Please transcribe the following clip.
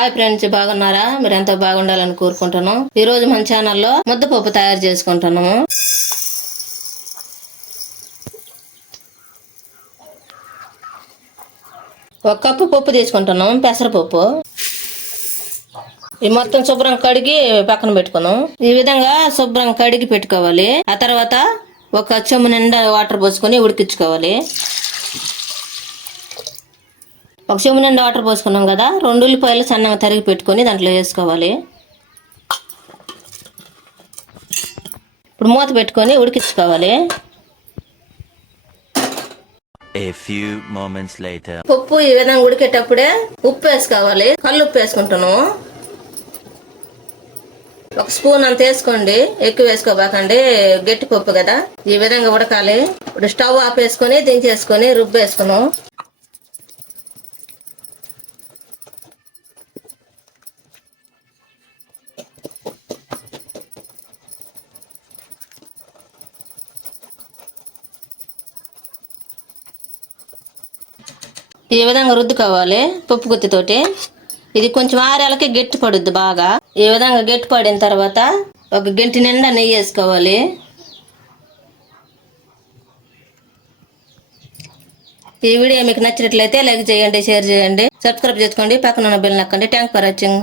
Hi friends, బాగున్నారా? మీరు ఎంతో బాగుండాలని కోరుకుంటున్నాం. ఈ రోజు మన ఛానల్లో ముద్దపప్పు తయారు చేసుకుంటున్నాము. ఒక కప్పు పప్పు తీసుకుంటున్నాం, పెసరపప్పు. ఈ మొత్తం శుభ్రం కడిగి పక్కన పెట్టుకున్నాం. ఈ విధంగా శుభ్రం కడిగి పెట్టుకోవాలి. ఆ తర్వాత ఒక చెంబు నిండా వాటర్ పోసుకొని ఉడికించుకోవాలి. ఒక చెంబు నిండా వాటర్ పోసుకున్నాం కదా, 2 ఉల్లిపాయలు సన్నగా తరిగి పెట్టుకొని దాంట్లో వేసుకోవాలి. ఇప్పుడు మూత పెట్టుకొని ఉడికించుకోవాలి. పప్పు ఈ విధంగా ఉడికేటప్పుడే ఉప్పు వేసుకోవాలి. కళ్ళు ఉప్పు వేసుకుంటున్నాము. 1 స్పూన్ అంత వేసుకోండి, ఎక్కువ వేసుకోబాకండి, గట్టి పప్పు కదా. ఈ విధంగా ఉడకాలి. ఇప్పుడు స్టవ్ ఆఫ్ వేసుకొని దించేసుకొని రుబ్బేసుకున్నాం. ఈ విధంగా రుద్దుకోవాలి పప్పు గుత్తితోటి. ఇది కొంచెం ఆరేళ్ళకి గట్టి పడుద్ది బాగా. ఈ విధంగా గట్టి పడిన తర్వాత ఒక గంటి నిండా నెయ్యి వేసుకోవాలి. ఈ వీడియో మీకు నచ్చినట్లయితే లైక్ చేయండి, షేర్ చేయండి, సబ్స్క్రైబ్ చేసుకోండి, పక్కన ఉన్న బెల్ నొక్కండి. Thanks for watching.